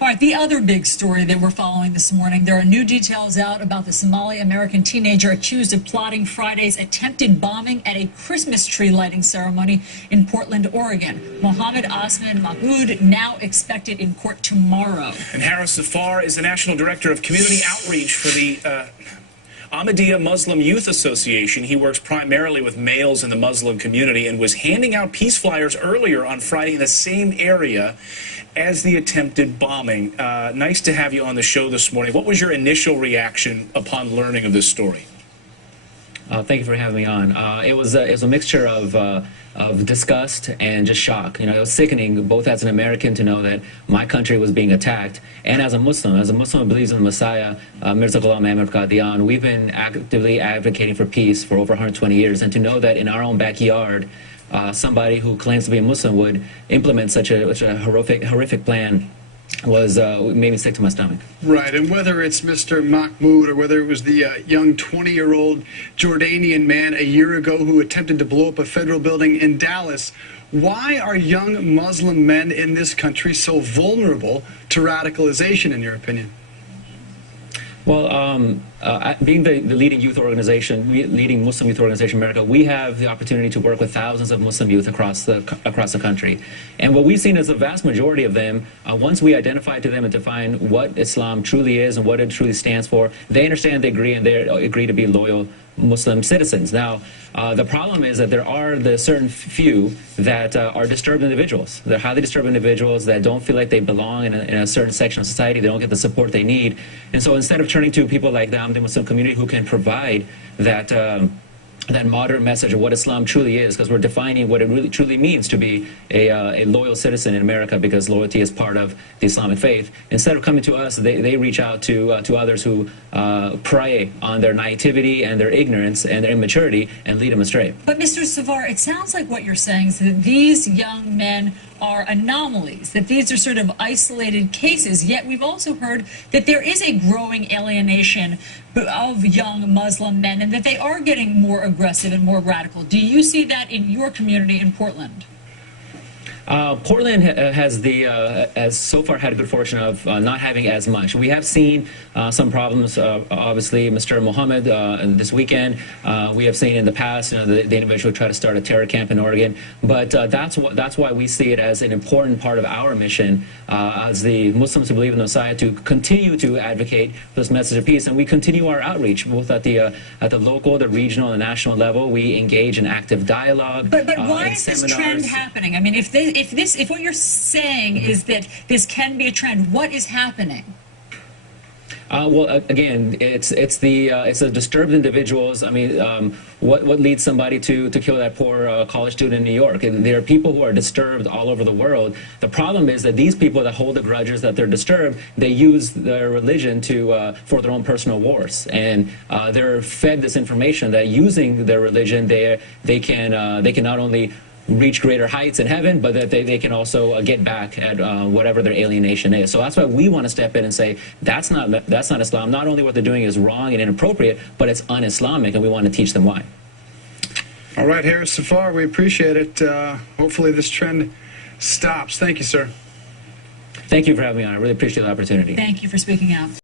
All right, the other big story that we're following this morning, there are new details out about the Somali-American teenager accused of plotting Friday's attempted bombing at a Christmas tree lighting ceremony in Portland, Oregon. Mohammed Osman Mahmoud now expected in court tomorrow. And Harris Safar is the National Director of Community Outreach for the Ahmadiyya Muslim Youth Association. He works primarily with males in the Muslim community and was handing out peace flyers earlier on Friday in the same area as the attempted bombing. Nice to have you on the show this morning. What was your initial reaction upon learning of this story? Thank you for having me on. It was a mixture of disgust and just shock. You know, it was sickening, both as an American to know that my country was being attacked, and as a Muslim who believes in the Messiah, Mirza Ghulam Ahmad Qadian. We've been actively advocating for peace for over 120 years, and to know that in our own backyard, somebody who claims to be a Muslim would implement such a horrific plan made me sick to my stomach. Right, and whether it's Mr. Mahmoud or whether it was the young 20-year-old Jordanian man a year ago who attempted to blow up a federal building in Dallas, why are young Muslim men in this country so vulnerable to radicalization, in your opinion? Well, being the leading youth organization, leading Muslim youth organization in America, we have the opportunity to work with thousands of Muslim youth across the country. And what we've seen is the vast majority of them, once we identify to them and define what Islam truly is and what it truly stands for, they understand, they agree, and they agree to be loyal Muslim citizens. Now, the problem is that there are the certain few that are disturbed individuals. They're highly disturbed individuals that don't feel like they belong in a certain section of society. They don't get the support they need. And so instead of turning to people like the Ahmadiyya Muslim community who can provide that modern message of what Islam truly is, because we're defining what it really truly means to be a loyal citizen in America, because loyalty is part of the Islamic faith. Instead of coming to us, they reach out to others who prey on their naivety and their ignorance and their immaturity and lead them astray. But Mr. Safar, it sounds like what you're saying is that these young men are anomalies, that these are sort of isolated cases, yet we've also heard that there is a growing alienation of young Muslim men and that they are getting more aggressive and more radical. Do you see that in your community in Portland? Portland has so far had good fortune of not having as much. We have seen some problems. Obviously, Mr. Muhammad this weekend. We have seen in the past, the individual try to start a terror camp in Oregon. But that's why we see it as an important part of our mission as the Muslims who believe in the Messiah to continue to advocate for this message of peace. And we continue our outreach both at the local, the regional, and the national level. We engage in active dialogue. But why is this trend happening? I mean, if what you're saying is that this can be a trend, what is happening? Well, again, it's the disturbed individuals. I mean, what leads somebody to kill that poor college student in New York? And there are people who are disturbed all over the world. The problem is that these people that hold the grudges that they're disturbed, they use their religion for their own personal wars, and they're fed this information that using their religion, they can not only reach greater heights in heaven, but that they can also get back at whatever their alienation is. So that's why we want to step in and say that's not Islam. Not only what they're doing is wrong and inappropriate, but it's un-Islamic, and we want to teach them why. All right, Harris Safar, we appreciate it. Hopefully this trend stops. Thank you, sir. Thank you for having me on. I really appreciate the opportunity. Thank you for speaking out.